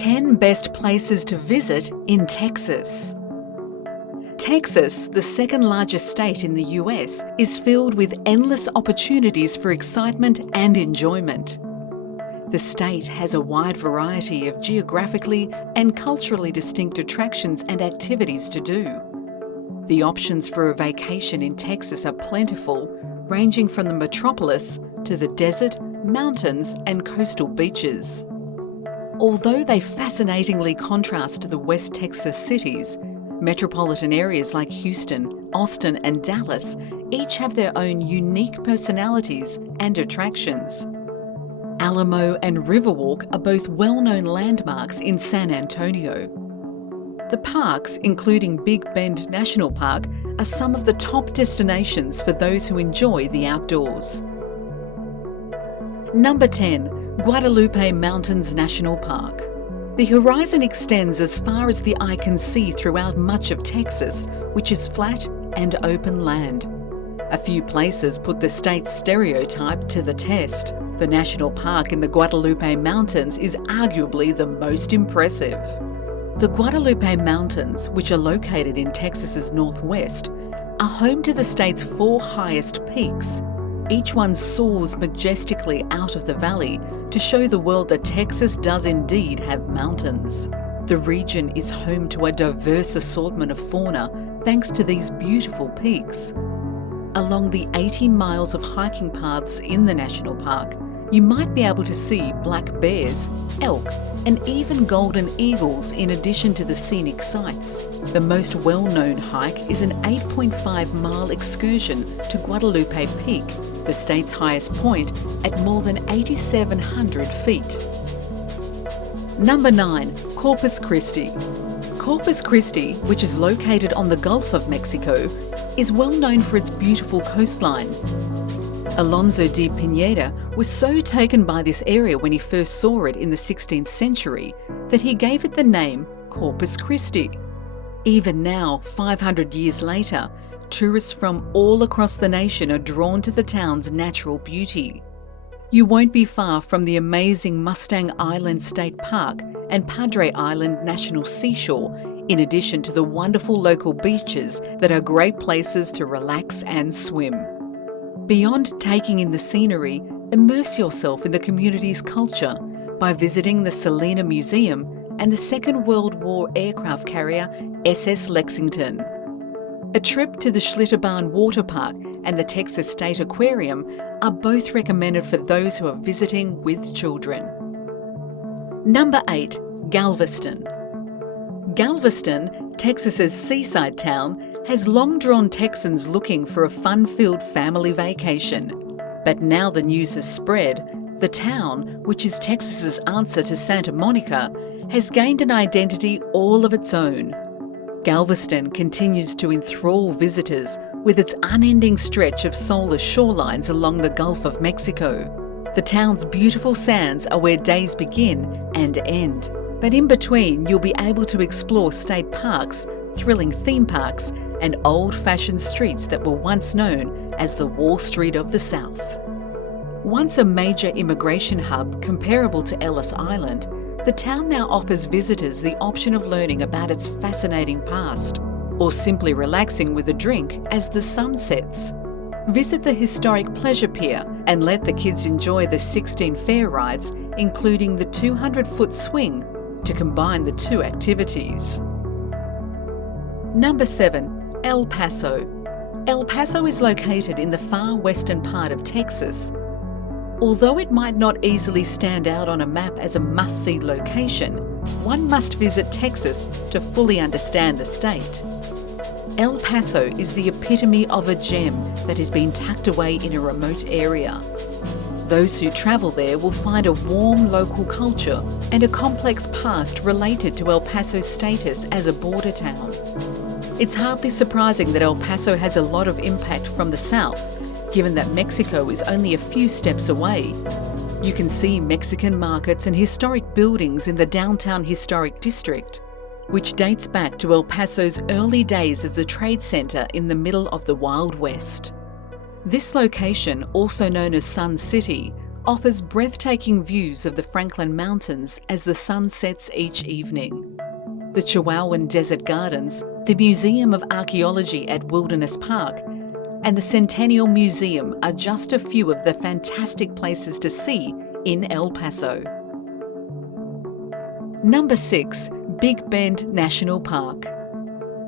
10 best places to visit in Texas. Texas, the second largest state in the US, is filled with endless opportunities for excitement and enjoyment. The state has a wide variety of geographically and culturally distinct attractions and activities to do. The options for a vacation in Texas are plentiful, ranging from the metropolis to the desert, mountains and coastal beaches. Although they fascinatingly contrast to the West Texas cities, metropolitan areas like Houston, Austin and Dallas each have their own unique personalities and attractions. Alamo and River Walk are both well-known landmarks in San Antonio. The parks, including Big Bend National Park, are some of the top destinations for those who enjoy the outdoors. Number 10. Guadalupe Mountains National Park. The horizon extends as far as the eye can see throughout much of Texas, which is flat and open land. A few places put the state's stereotype to the test. The national park in the Guadalupe Mountains is arguably the most impressive. The Guadalupe Mountains, which are located in Texas's northwest, are home to the state's 4 highest peaks. Each one soars majestically out of the valley to show the world that Texas does indeed have mountains. The region is home to a diverse assortment of fauna thanks to these beautiful peaks. Along the 80 miles of hiking paths in the national park, you might be able to see black bears, elk, and even golden eagles in addition to the scenic sights. The most well-known hike is an 8.5-mile excursion to Guadalupe Peak, the state's highest point at more than 8,700 feet. Number 9. Corpus Christi. Corpus Christi, which is located on the Gulf of Mexico, is well known for its beautiful coastline. Alonso de Pineda was so taken by this area when he first saw it in the 16th century that he gave it the name Corpus Christi. Even now, 500 years later, tourists from all across the nation are drawn to the town's natural beauty. You won't be far from the amazing Mustang Island State Park and Padre Island National Seashore, in addition to the wonderful local beaches that are great places to relax and swim. Beyond taking in the scenery, immerse yourself in the community's culture by visiting the Salina Museum and the Second World War aircraft carrier SS Lexington. A trip to the Schlitterbahn Water Park and the Texas State Aquarium are both recommended for those who are visiting with children. Number 8. Galveston. Galveston, Texas's seaside town, has long drawn Texans looking for a fun-filled family vacation. But now the news has spread, the town, which is Texas's answer to Santa Monica, has gained an identity all of its own. Galveston continues to enthrall visitors with its unending stretch of soulless shorelines along the Gulf of Mexico. The town's beautiful sands are where days begin and end. But in between, you'll be able to explore state parks, thrilling theme parks, and old-fashioned streets that were once known as the Wall Street of the South. Once a major immigration hub comparable to Ellis Island, the town now offers visitors the option of learning about its fascinating past, or simply relaxing with a drink as the sun sets. Visit the historic Pleasure Pier and let the kids enjoy the 16 fair rides, including the 200-foot swing, to combine the two activities. Number 7. El Paso. El Paso is located in the far western part of Texas. Although it might not easily stand out on a map as a must-see location, one must visit Texas to fully understand the state. El Paso is the epitome of a gem that has been tucked away in a remote area. Those who travel there will find a warm local culture and a complex past related to El Paso's status as a border town. It's hardly surprising that El Paso has a lot of impact from the south, given that Mexico is only a few steps away. You can see Mexican markets and historic buildings in the downtown historic district, which dates back to El Paso's early days as a trade centre in the middle of the Wild West. This location, also known as Sun City, offers breathtaking views of the Franklin Mountains as the sun sets each evening. The Chihuahuan Desert Gardens, the Museum of Archaeology at Wilderness Park, and the Centennial Museum are just a few of the fantastic places to see in El Paso. Number 6. Big Bend National Park.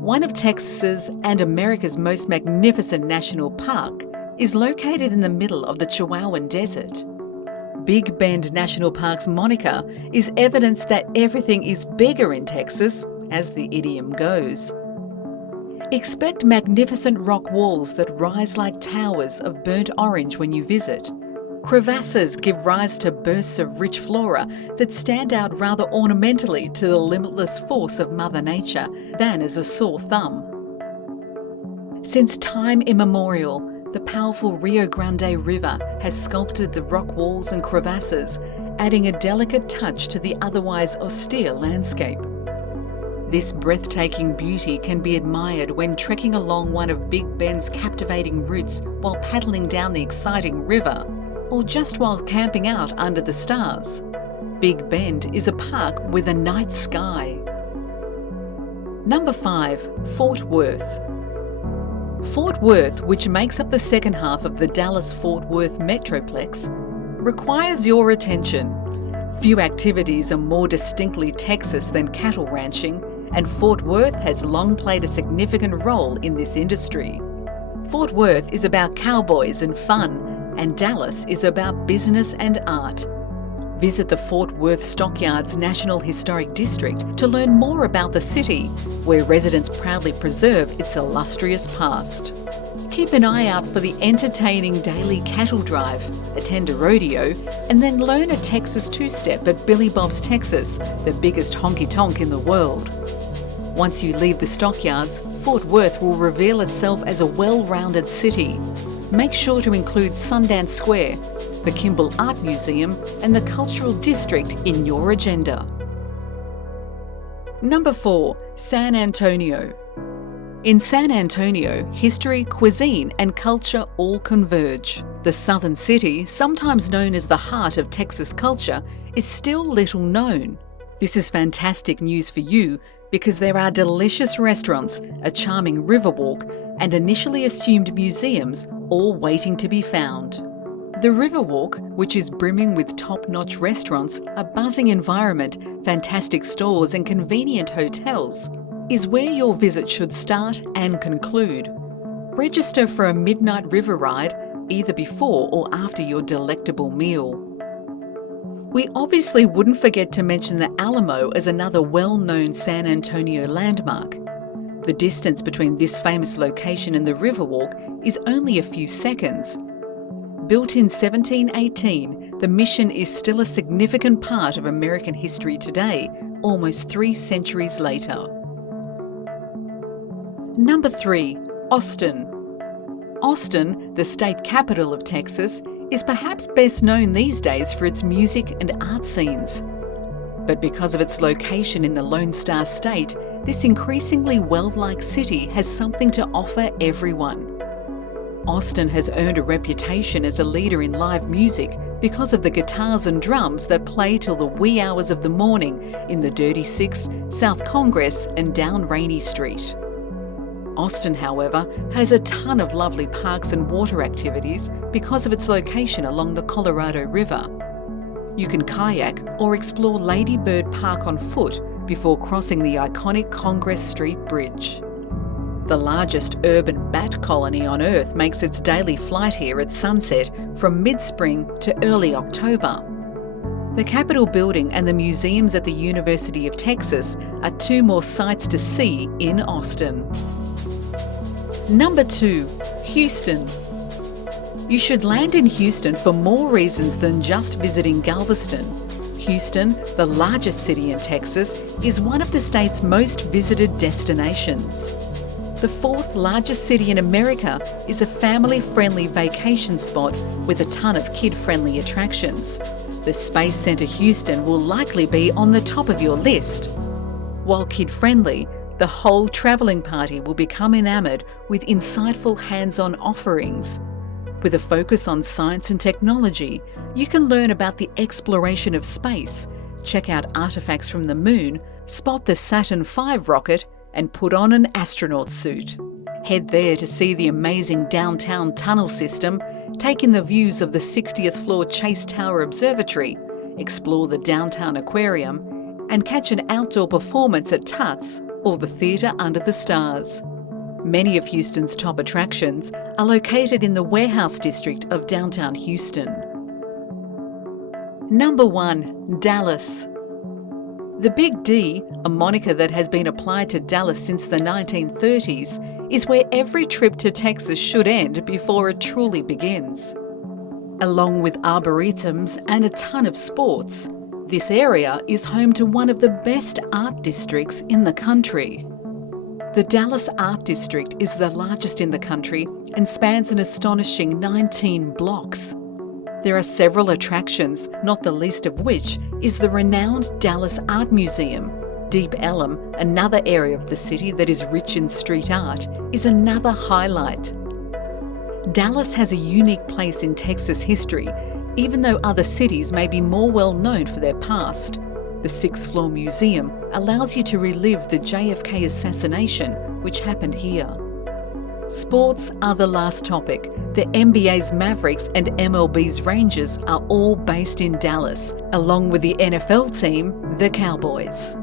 One of Texas's and America's most magnificent national park is located in the middle of the Chihuahuan Desert. Big Bend National Park's moniker is evidence that everything is bigger in Texas, as the idiom goes. Expect magnificent rock walls that rise like towers of burnt orange when you visit. Crevasses give rise to bursts of rich flora that stand out rather ornamentally to the limitless force of Mother Nature than as a sore thumb. Since time immemorial, the powerful Rio Grande River has sculpted the rock walls and crevasses, adding a delicate touch to the otherwise austere landscape. This breathtaking beauty can be admired when trekking along one of Big Bend's captivating routes while paddling down the exciting river, or just while camping out under the stars. Big Bend is a park with a night sky. Number 5. Fort Worth. Fort Worth, which makes up the second half of the Dallas-Fort Worth Metroplex, requires your attention. Few activities are more distinctly Texas than cattle ranching, and Fort Worth has long played a significant role in this industry. Fort Worth is about cowboys and fun, and Dallas is about business and art. Visit the Fort Worth Stockyards National Historic District to learn more about the city, where residents proudly preserve its illustrious past. Keep an eye out for the entertaining daily cattle drive, attend a rodeo, and then learn a Texas two-step at Billy Bob's Texas, the biggest honky-tonk in the world. Once you leave the stockyards, Fort Worth will reveal itself as a well-rounded city. Make sure to include Sundance Square, the Kimball Art Museum, and the Cultural District in your agenda. Number 4. San Antonio. In San Antonio, history, cuisine, and culture all converge. The southern city, sometimes known as the heart of Texas culture, is still little known. This is fantastic news for you because there are delicious restaurants, a charming river walk, and initially assumed museums all waiting to be found. The Riverwalk, which is brimming with top-notch restaurants, a buzzing environment, fantastic stores and convenient hotels, is where your visit should start and conclude. Register for a midnight river ride either before or after your delectable meal. We obviously wouldn't forget to mention the Alamo as another well-known San Antonio landmark. The distance between this famous location and the Riverwalk is only a few seconds. Built in 1718, the Mission is still a significant part of American history today, almost 3 centuries later. Number 3. Austin. Austin, the state capital of Texas, is perhaps best known these days for its music and art scenes. But because of its location in the Lone Star State, this increasingly world-like city has something to offer everyone. Austin has earned a reputation as a leader in live music because of the guitars and drums that play till the wee hours of the morning in the Dirty Six, South Congress and down Rainy Street. Austin, however, has a ton of lovely parks and water activities because of its location along the Colorado River. You can kayak or explore Lady Bird Park on foot before crossing the iconic Congress Street Bridge. The largest urban bat colony on Earth makes its daily flight here at sunset from mid-spring to early October. The Capitol Building and the museums at the University of Texas are 2 more sights to see in Austin. Number 2. Houston. You should land in Houston for more reasons than just visiting Galveston. Houston, the largest city in Texas, is one of the state's most visited destinations. The 4th largest city in America is a family-friendly vacation spot with a ton of kid-friendly attractions. The Space Center Houston will likely be on the top of your list. While kid-friendly, the whole travelling party will become enamoured with insightful hands-on offerings. With a focus on science and technology, You can learn about the exploration of space, check out artefacts from the moon, spot the Saturn V rocket, and put on an astronaut suit. Head there to see the amazing downtown tunnel system, take in the views of the 60th floor Chase Tower Observatory, explore the downtown aquarium, and catch an outdoor performance at Tuts or the Theatre Under the Stars. Many of Houston's top attractions are located in the warehouse district of downtown Houston. Number 1. Dallas. The Big D, a moniker that has been applied to Dallas since the 1930s, is where every trip to Texas should end before it truly begins. Along with arboretums and a ton of sports, this area is home to one of the best art districts in the country. The Dallas Art District is the largest in the country and spans an astonishing 19 blocks. There are several attractions, not the least of which is the renowned Dallas Art Museum. Deep Ellum, another area of the city that is rich in street art, is another highlight. Dallas has a unique place in Texas history, even though other cities may be more well known for their past. The sixth floor museum allows you to relive the JFK assassination, which happened here. Sports are the last topic. The NBA's Mavericks and MLB's Rangers are all based in Dallas, along with the NFL team, the Cowboys.